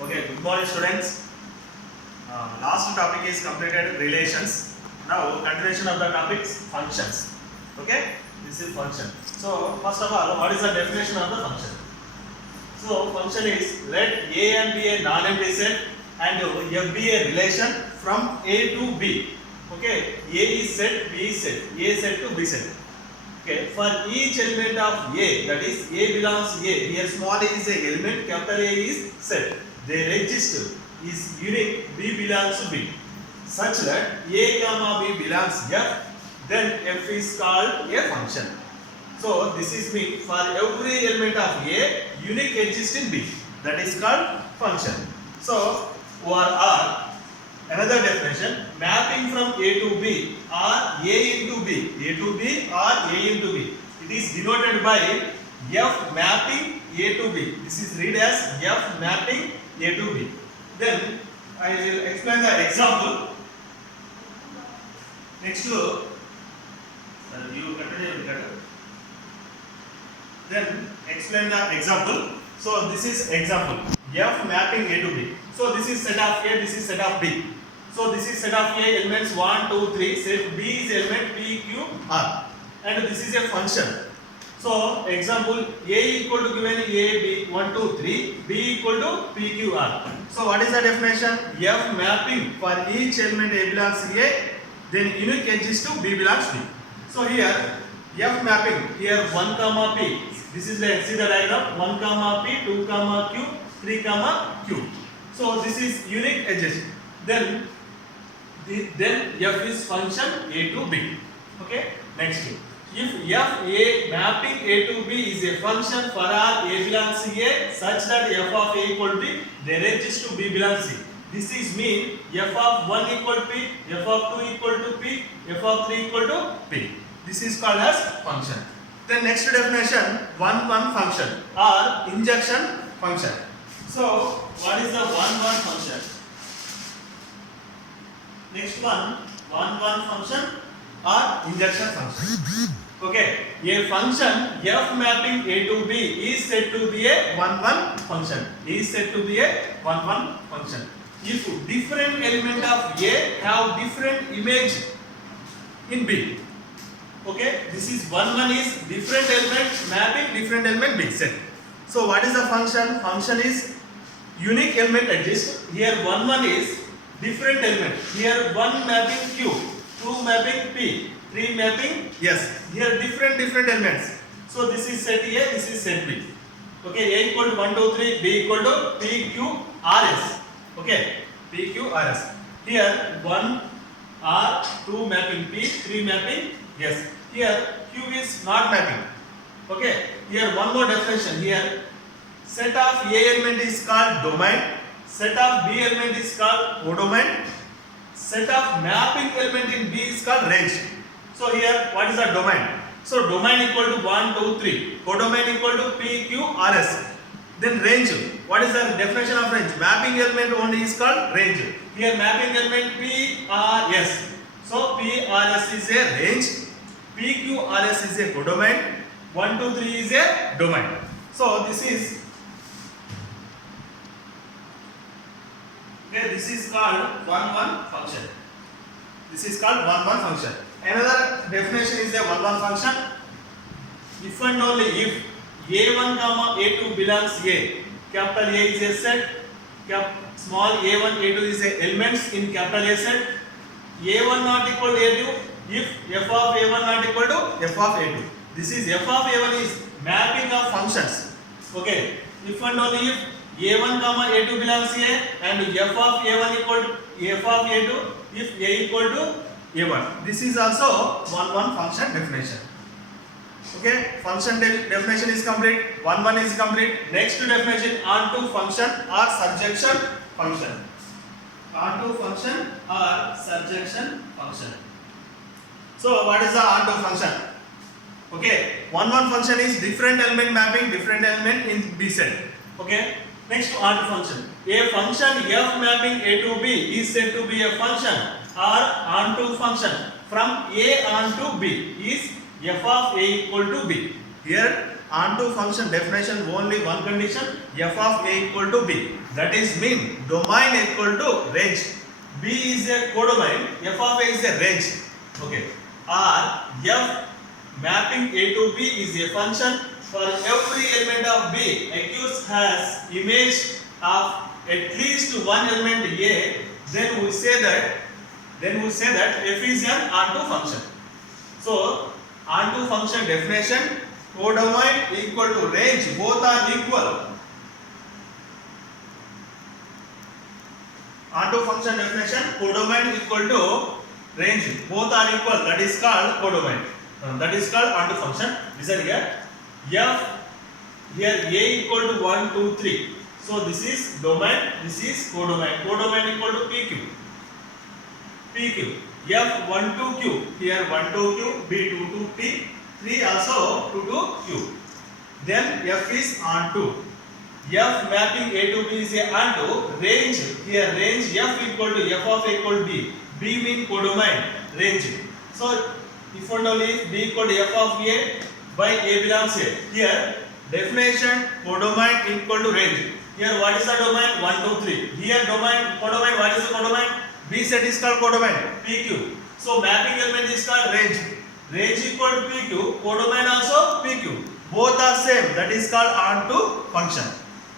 Okay, good morning students. Last topic is completed relations. Now continuation of the topics functions. Okay, this is function. So first of all, what is the definition of the function? So function is let A and B a non-empty set and F be a relation from A to B. Okay, A is set, B is set, A set to B set. Okay, for each element of A, that is A belongs A. Here small a is a element, capital A is set. Their register is unique. B belongs to B, such that A comma B belongs F. Then F is called a function. So this is mean for every element of A, unique exists in B. That is called function. So or another definition, mapping from A to B or A into B, A to B or A into B. It is denoted by F mapping A to B. This is read as F mapping A to B. Then I will explain the example. Next to you continue. Then explain the example. So this is example. F mapping A to B. So this is set of A, this is set of B. So this is set of A elements 1, 2, 3. Set B is element P, Q, R. And this is a function. So example A equal to given A, B, 1, 2, 3. B equal to P, Q, R. So what is the definition? F mapping for each element A belongs to A, then unique edges to B belongs to B. So here F mapping, here 1 comma P. This is the see the diagram, 1 comma P, 2 comma Q, 3 comma Q. So this is unique edges. Then F is function A to B. Okay. Next, if F A mapping A to B is a function for all A belongs to A such that F of A equal to B, their edges to B belongs to C. This is mean F of 1 equal to P, F of 2 equal to P, F of 3 equal to P. This is called as function. Then next definition, one function or injection function. So what is the one function? Next one function or injection function. Okay, a function F mapping A to B is said to be a one function. Is said to be a one function. If different element of A have different image in B. Okay, this is one is different element mapping different element B set. So what is the function? Function is unique element exists. Here one is different element. Here 1 mapping Q, 2 mapping P, 3 mapping yes. Here different elements. So this is set A, this is set B. Okay, A equal to 1, 2, 3, B equal to P, Q, R, S. Okay, P, Q, R, S. Here 1 R, 2 mapping P, 3 mapping yes. Here Q is not mapping. Okay, here one more definition. Here set of A element is called domain. Set of B element is called codomain. Set of mapping element in B is called range. So here what is the domain? So domain equal to 1, 2, 3. Codomain equal to P, Q, R, S. Then range. What is the definition of range? Mapping element only is called range. Here mapping element P, R, S. So P, R, S is a range. P, Q, R, S is a codomain. 1, 2, 3 is a domain. So this is okay, this is called one function. This is called one function. Another definition is a one function. If and only if A1 comma A2 belongs A, capital A is a set, small A1 A2 is a elements in capital A set. A1 not equal to A2 if F of A1 not equal to F of A2. This is F of A1 is mapping of functions. Okay. If and only if A1 comma A2 belongs to A and F of A1 equal to F of A2 if A equal to A1. This is also one function definition. Okay, function definition is complete. One is complete. Next definition onto function or surjection function. Onto function or surjection function. So what is the onto function? Okay, one function is different element mapping different element in B set. Okay. Next onto function. A function F mapping A to B is said to be a function or onto function from A onto B is F of A equal to B. Here onto function definition only one condition, f of a equal to b. That is mean domain equal to range. B is a codomain, f of a is a range. Okay. Or f mapping a to b is a function for every element of b accused has image of at least one element a. Then we say that f is an onto function. So onto function definition, codomain equal to range, both are equal. Onto function definition, codomain equal to range, both are equal. That is called codomain. That is called onto function. Listen here. F here a equal to 1, 2, 3. So this is domain, this is codomain. Codomain equal to PQ. PQ. F 1 to Q. Here 1 to Q, B 2 to P, 3 also 2 to Q. Then F is onto. F mapping A to B is a onto. Range, here range F equal to F of A equal to B. B mean codomain, range. So if and only B equal to F of A by A belongs A. Here definition codomain equal to range. Here what is the domain? 1, 2, 3. Here domain, codomain, what is the codomain? B set is called codomain, PQ. So mapping element is called range. Range equal to PQ, codomain also PQ. Both are same, that is called onto function.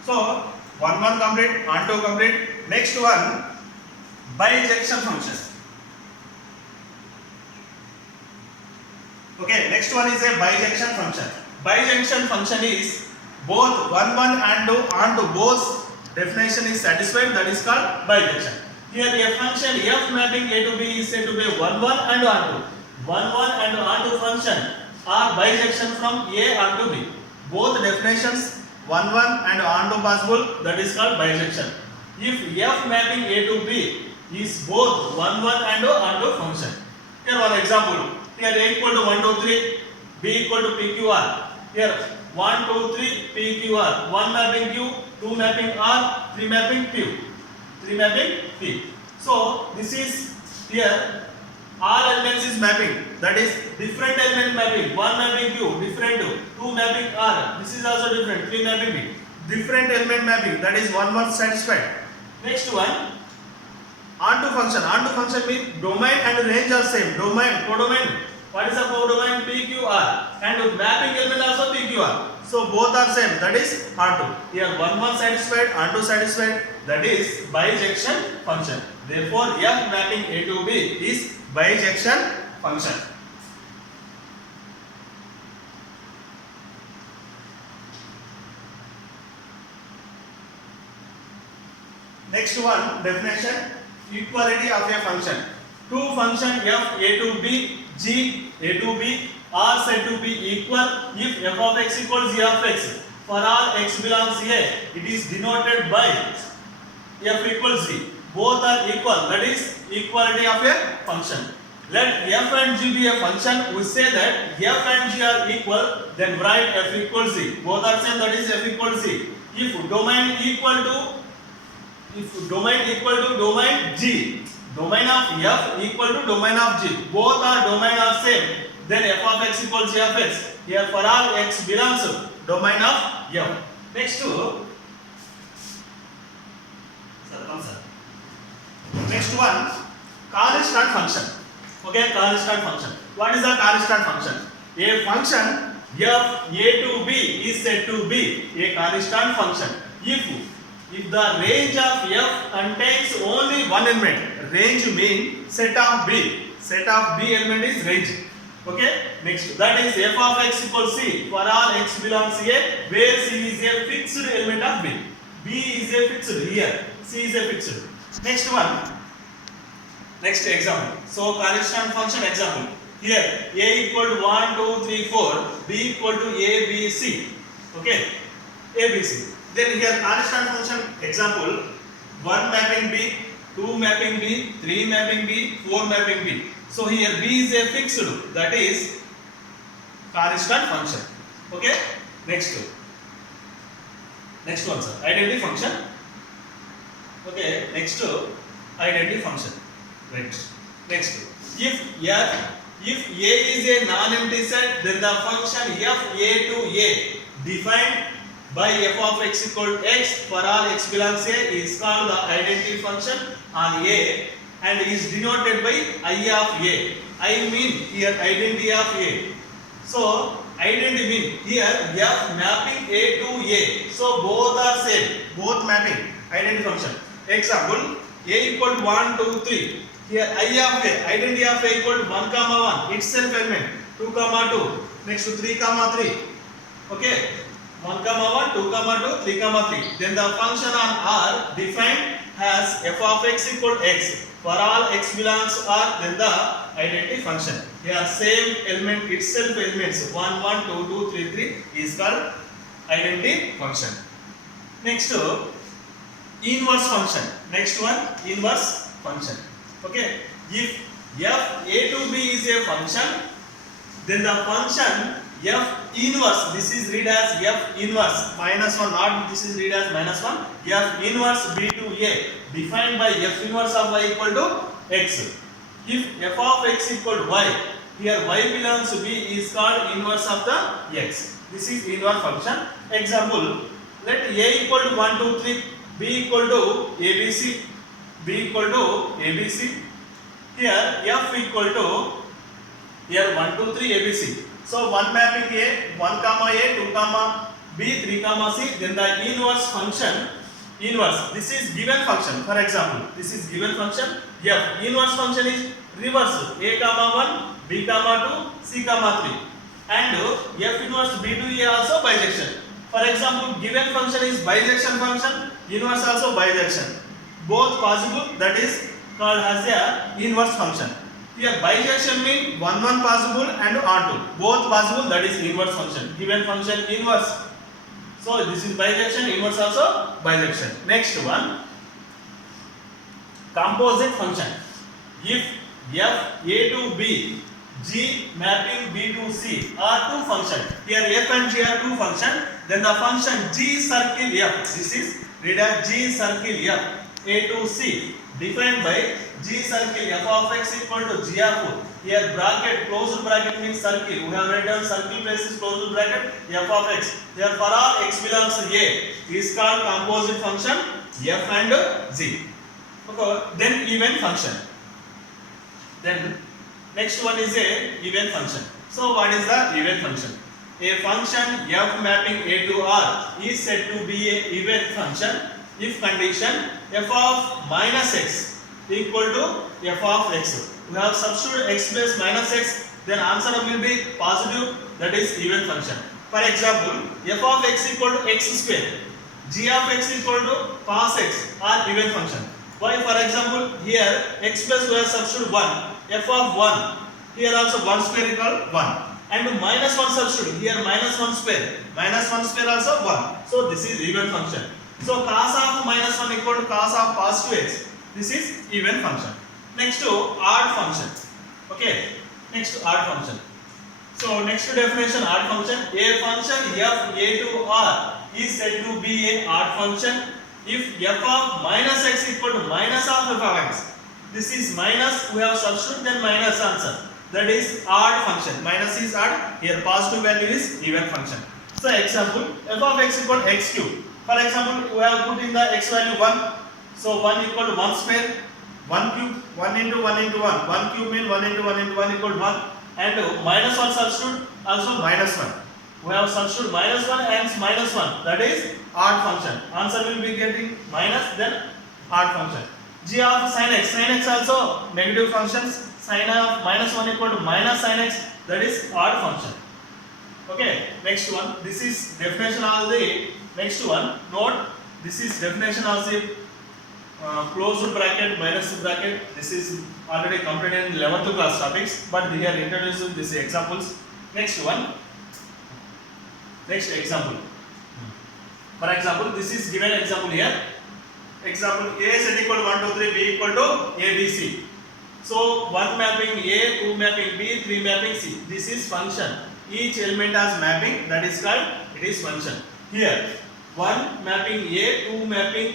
So one complete, onto complete. Next one, bijection function. Okay, next one is a bijection function. Bijection function is both 1 and 2 onto both definition is satisfied, that is called bijection. Here a function f mapping a to b is said to be 1 and onto. 1 and onto function are bijection from a onto b. Both definitions 1 and onto possible, that is called bijection. If f mapping a to b is both 1 and onto function. Here one example. Here a equal to 1, 2, 3, b equal to pqr. Here 1, 2, 3, pqr. 1 mapping q, 2 mapping r, 3 mapping q. 3 mapping P. So this is here all elements is mapping, that is different element mapping. 1 mapping Q, different 2 mapping R. This is also different. 3 mapping B. Different element mapping, that is 1 satisfied. Next one, onto function. Onto function means domain and range are same. Domain, codomain. What is the codomain? PQR. And mapping element also PQR. So both are same, that is onto. Here 1 satisfied, onto satisfied, that is bijection function. Therefore f mapping a to b is bijection function. Next one, definition, equality of a function. Two function f a to b, g a to b are said to be equal if f of x equals g of x. For all x belongs a, it is denoted by f equals g. Both are equal, that is equality of a function. Let f and g be a function. We say that f and g are equal, then write f equals g. Both are same, that is f equals g. If domain equal to domain g, domain of f equal to domain of g, both are domain are same, then f of x equals g of x. Here for all x belongs to domain of f. Next next one, constant function. Okay, constant function. What is the constant function? A function f a to b is said to be a constant function if the range of f contains only one element. Range means set of b. Set of b element is range. Okay, next, that is f of x equals c for all x belongs a, where c is a fixed element of b. B is a fixed here, c is a fixed. Next one, next example. So constant function example. Here a equal to 1, 2, 3, 4, b equal to a, b, c. Okay, a, b, c. Then here constant function example, 1 mapping b, 2 mapping b, 3 mapping b, 4 mapping b. So here b is a fixed, that is constant function. Okay, next one, sir, identity function. Okay, next identity function. Right. Next, if a is a non-empty set, then the function f a to a defined by f of x equal to x for all x belongs A is called the identity function on A and is denoted by I of A. I mean here identity of A. So identity mean here f mapping A to A. So both are same, both mapping identity function. Example A equal to 1, 2, 3. Here I of A, identity of A equal to 1, 1, itself element 2, 2. Next to 3, 3. Okay. 1, 1, 2, 2, 3, 3. Then the function on R defined as f of x equal to x. For all x belongs R, then the identity function. Here same element itself elements 1, 1, 2, 2, 3, 3 is called identity function. Next inverse function. Next one inverse function. Okay. If f a to b is a function, then the function f inverse, this is read as f inverse minus 1, not this is read as minus 1, f inverse b to a defined by f inverse of y equal to x. If f of x equal to y, here y belongs to b is called inverse of the x. This is inverse function. Example, let a equal to 1, 2, 3, b equal to abc, b equal to abc. Here f equal to here 1, 2, 3 abc. So one mapping A, 1 comma A, 2 comma B, 3 comma C. Then the inverse function, inverse. This is given function. For example, this is given function. F inverse function is reverse. A comma 1, B comma 2, C comma 3. And F inverse B to A also bijection. For example, given function is bijection function. Inverse also bijection. Both possible. That is called as a inverse function. Here bijection means 1, 1 possible and onto both possible, that is inverse function. Given function inverse. So this is bijection, inverse also bijection. Next one composite function. If f a to b, g mapping b to c are two function. Here f and g are two function. Then the function g circle f. This is read as g circle f a to c defined by g circle f of x equal to g of 4. Here bracket, closed bracket means circle. We have written circle place is closed bracket f of x. Here for all x belongs to A is called composite function f and g. Okay. Then even function. Then next one is a even function. So what is the even function? A function f mapping A to R is said to be a even function if condition f of minus x equal to f of x. We have substitute x plus minus x, then answer will be positive, that is even function. For example, f of x equal to x square, g of x equal to cos x are even function. Why? For example, here x plus we have substitute 1, f of 1, here also 1 square equal 1, and minus 1 substitute, here minus 1 square also 1. So this is even function. So cos of minus 1 equal to cos of positive x. This is even function. Next to odd function. Okay. Next to odd function. So next to definition odd function. A function f a to r is said to be an odd function if f of minus x equal to minus of f of x. This is minus. We have substitute then minus answer. That is odd function. Minus is odd. Here positive value is even function. So example, f of x equal to x cube. For example, we have put in the x value 1. So 1 equal to 1 square, 1 cube, 1 into 1 into 1. 1 cube means 1 into 1 into 1 equal to 1. And minus 1 substitute also minus 1. We have substitute minus 1 and minus 1. That is odd function. Answer will be getting minus, then odd function. G of sin x. Sin x also negative functions. Sin of minus 1 equal to minus sin x. That is odd function. Okay. Next one. This is definition of the next one. Note. This is definition of the closed bracket minus bracket. This is already completed in 11th class topics, but we are introducing these examples. Next one. Next example. For example, this is given example here. Example A is equal to 1, 2, 3, B equal to ABC. So 1 mapping A, 2 mapping B, 3 mapping C. This is function. Each element has mapping, that is called it is function. Here 1 mapping A, 2 mapping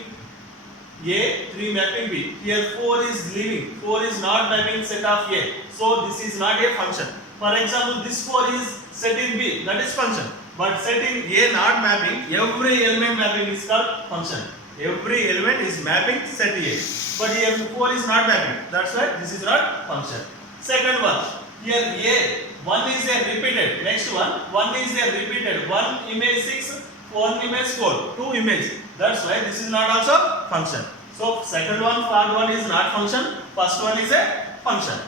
A, 3 mapping B. Here 4 is leaving. 4 is not mapping set of A. So this is not a function. For example, this 4 is set in B. That is function. But set in A not mapping, every element mapping is called function. Every element is mapping set A. But here 4 is not mapping. That's why this is not function. Second one, here A, 1 is a repeated. Next one, 1 is a repeated. 1 image 6, 1 image 4, 2 image. That's why this is not also function. So second one, third one is not function. First one is a function.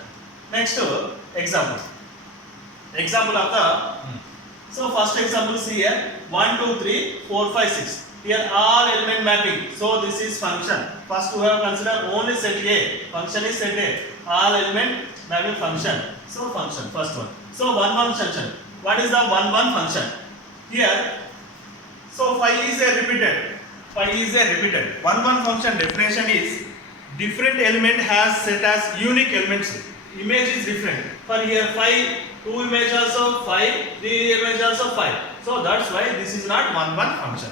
Next example. Example of the so first example see here 1 2 3 4 5 6. Here all element mapping. So this is function. First we have considered only set A. Function is set A. All element mapping function. So function first one. So 1 function. What is the 1 function? Here so 5 is a repeated. 5 is a repeated. 1 function definition is different element has set as unique elements. Image is different. For here 5, 2 image also 5, 3 image also 5. So that's why this is not 1 function.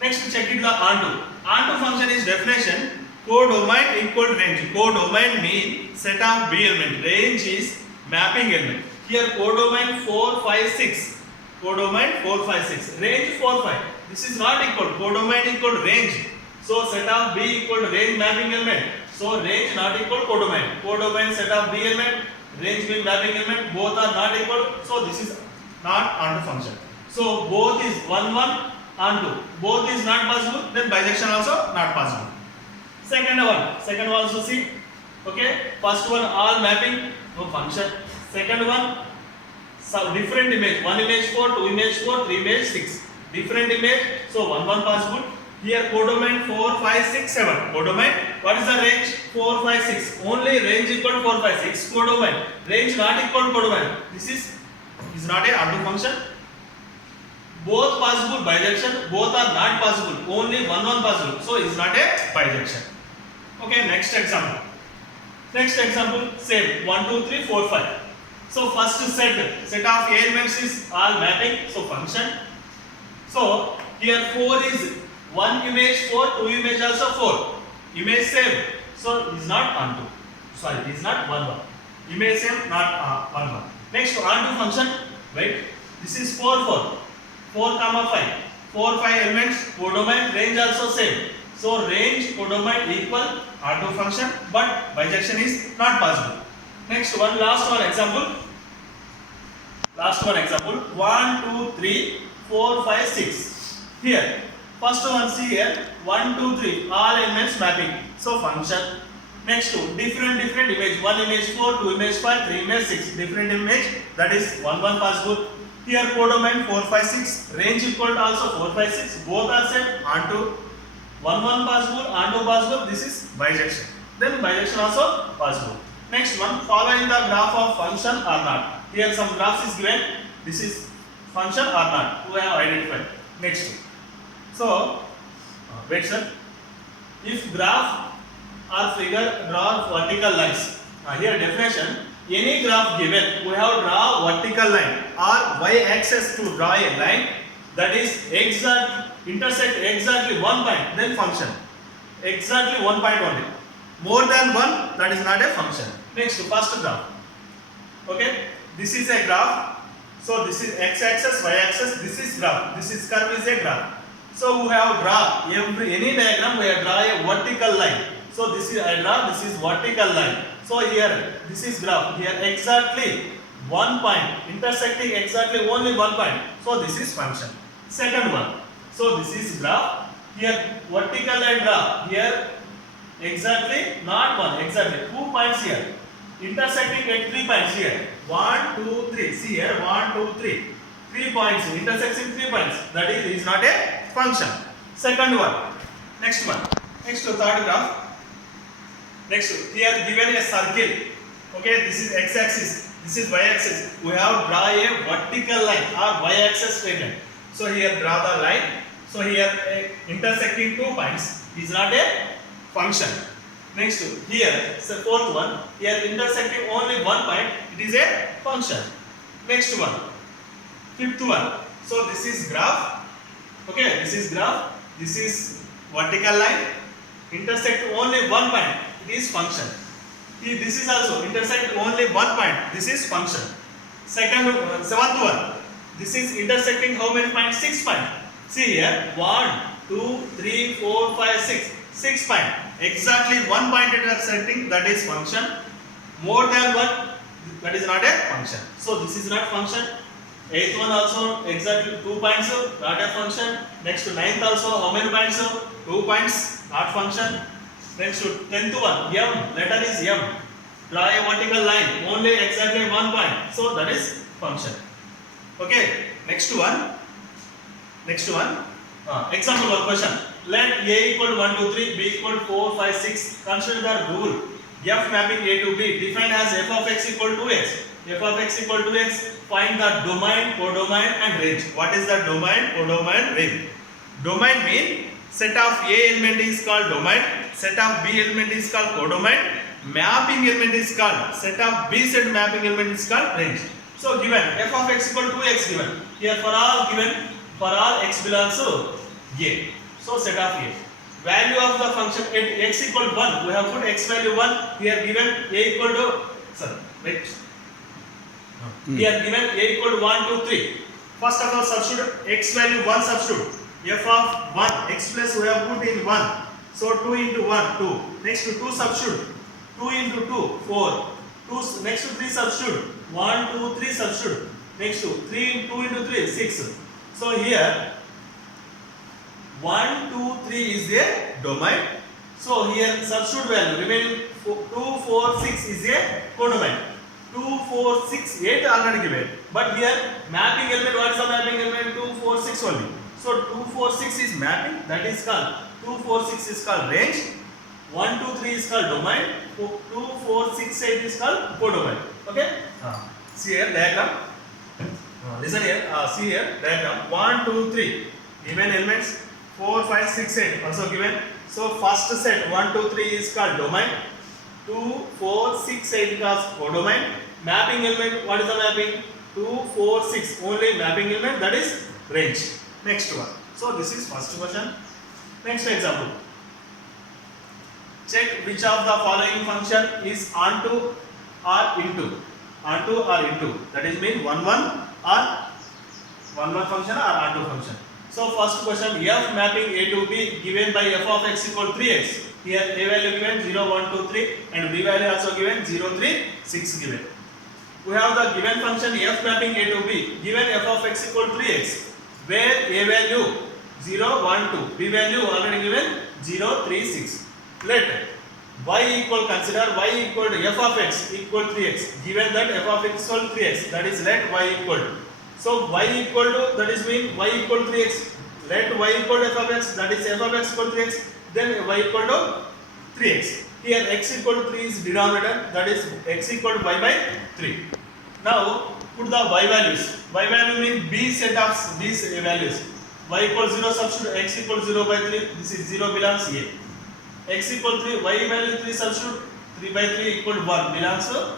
Next check it the onto. Onto function is definition codomain equal range. Codomain means set of B element. Range is mapping element. Here codomain 4, 5, 6. Codomain 4, 5, 6. Range 4, 5. This is not equal. Codomain equal range. So set of B equal range mapping element. So range not equal codomain. Codomain set of B element, range mean mapping element, both are not equal. So this is not onto function. So both is 1 onto. Both is not possible. Then bijection also not possible. Second one also see. Okay. First one all mapping, no function. Second one so different image. 1 image 4, 2 image 4, 3 image 6. Different image. So 1 possible. Here codomain 4, 5, 6, 7. Codomain, what is the range? 4, 5, 6. Only range equal to 4, 5, 6. Codomain. Range not equal to codomain. This is not a onto function. Both possible bijection, both are not possible. Only 1 possible. So is not a bijection. Okay, next example. Next example, same 1, 2, 3, 4, 5. So first set of elements is all mapping. So function. So here 4 is 1 image 4, 2 image also 4. Image same. So is not onto. Sorry, is not 1. Image same, not 1. Next onto function. Wait. This is 4, 4. 4, 5. 4, 5 elements. Codomain range also same. So range codomain equal onto function, but bijection is not possible. Next one, last one example. Last one example. 1, 2, 3, 4, 5, 6. Here. First one see here 1, 2, 3 all elements mapping. So function. Next two different image. 1 image 4, 2 image 5, 3 image 6. Different image, that is 1 possible. Here codomain 4, 5, 6. Range equal to also 4, 5, 6. Both are set onto. 1 possible, onto possible. This is bijection. Then bijection also possible. Next one, following the graph of function or not. Here some graphs is given. This is function or not. We have identified. Next. So, wait sir. If graph or figure draw vertical lines. Here definition. Any graph given, we have draw vertical line or y-axis to draw a line that is intersect exactly 1 point, then function. Exactly 1 point only. More than 1, that is not a function. Next, first graph. Okay, this is a graph. So this is x-axis, y-axis. This is graph. This is curve is a graph. So we have draw any diagram. We have draw a vertical line. So this is I draw. This is vertical line. So here this is graph. Here exactly 1 point intersecting exactly only 1 point. So this is function. Second one. So this is graph. Here vertical line graph. Here exactly not 1. Exactly 2 points here. Intersecting at 3 points here. 1, 2, 3. See here 1, 2, 3. 3 points intersecting 3 points. That is not a function. Second one. Next one. Next to third graph. Next here given a circle. Okay, this is x-axis. This is y-axis. We have draw a vertical line or y-axis straight line. So here draw the line. So here intersecting 2 points is not a function. Next here so fourth one. Here intersecting only 1 point. It is a function. Next one. Fifth one. So this is graph. Okay, this is graph. This is vertical line. Intersect only 1 point. It is function. This is also intersect only 1 point. This is function. Seventh one. This is intersecting how many points? 6 points. See here, 1, 2, 3, 4, 5, 6. 6 points. Exactly one point intersecting, that is function. More than one, that is not a function. So this is not function. 8th one also exactly 2 points, not a function. Next to 9th also, how many points? 2 points, not function. Next to 10th one, M, letter is M. Draw a vertical line, only exactly 1 point. So that is function. Okay, next one. Example one question. Let A equal 1, 2, 3, B equal 4, 5, 6. Consider the rule. F mapping A to B defined as f of x equal to x. F of x equal to x. Find the domain, codomain and range. What is the domain, codomain, range? Domain mean set of A element is called domain. Set of B element is called codomain. Mapping element is called set of B set mapping element is called range. So given f of x equal to x given. Here for all x belongs to A. So set of A. Value of the function at x equal 1. We have put x value 1. Here given A equal to Here given A equal to 1, 2, 3. First of all substitute x value 1 substitute. F of 1 x plus we have put in 1. So 2 into 1 2. Next to 2 substitute. 2 into 2 4. 2 next to 3 substitute. 1 2 3 substitute. Next to 3 2 into 3 6. So here 1 2 3 is a domain. So here substitute value remaining 2 4 6 is a codomain. 2 4 6 8 already given. But here mapping element, what is the mapping element? 2 4 6 only. So 2 4 6 is mapping, that is called 2 4 6 is called range. 1 2 3 is called domain. 2 4 6 8 is called codomain. Okay? See here diagram. Listen here. See here diagram. 1 2 3 given elements. 4 5 6 8 also given. So first set 1 2 3 is called domain. 2 4 6 8 is codomain. Mapping element, what is the mapping? 2 4 6 only mapping element, that is range. Next one. So this is first question. Next example. Check which of the following function is onto or into. Onto or into. That is mean 1 1 or 1 1 function or onto function. So first question, f mapping A to B given by f of x equal 3x. Here a value given 0 1 2 3 and b value also given 0 3 6 given. We have the given function f mapping A to B given f of x equal 3x. Where a value 0 1 2, b value already given 0 3 6. Let y equal, consider y equal to f of x equal 3x. Given that f of x equal 3x, that is let y equal to. So y equal to, that is mean y equal to 3x. Let y equal to f of x, that is f of x equal to 3x. Then y equal to 3x. Here x equal to 3 is denominator, that is x equal to y by 3. Now put the y values. Y value means b set of these values. Y equal 0 substitute x equal 0 by 3. This is 0 belongs A. X equal 3, y value 3 substitute 3 by 3 equal 1 belongs to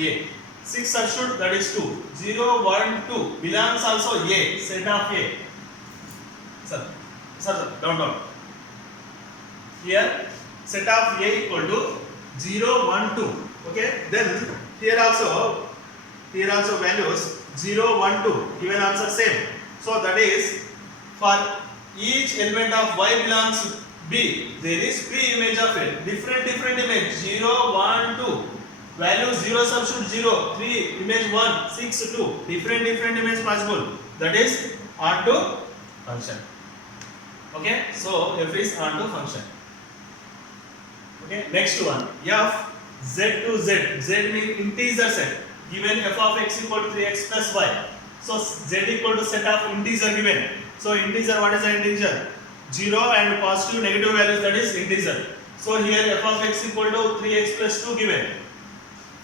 A. 6 substitute, that is 2. 0 1 2 belongs also A, set of A. Sir, down. Here set of A equal to 0 1 2. Okay, then here also values 0 1 2 given answer same. So that is for each element of y belongs to B, there is P image of it. Different image. 0 1 2 value 0 substitute 0 3 image 1 6 2 different image possible. That is onto function. Okay, so f is onto function. Okay, next one, f z to z. Z means integer set. Given f of x equal to 3x plus y. So z equal to set of integer given. So integer, what is the integer? 0 and positive negative values, that is integer. So here f of x equal to 3x plus 2 given.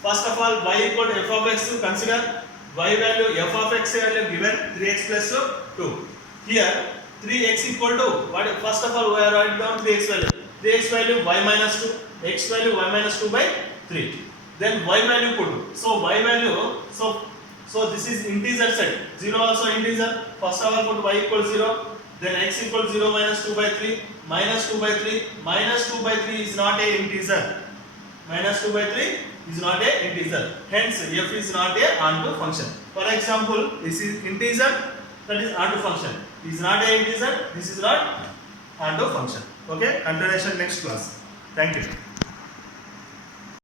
First of all y equal to f of x, to consider y value f of x value given 3x plus 2. Here 3x equal to what? First of all we are writing down 3x value. 3x value y minus 2, x value y minus 2 by 3. Then y value put. So y value, so this is integer set. 0 also integer. First of all put y equal 0. Then x equal 0 minus 2 by 3. Minus 2 by 3. Minus 2 by 3 is not a integer. Minus 2 by 3 is not a integer. Hence f is not a onto function. For example, this is integer, that is onto function. Is not a integer, this is not onto function. Okay, continuation next class. Thank you.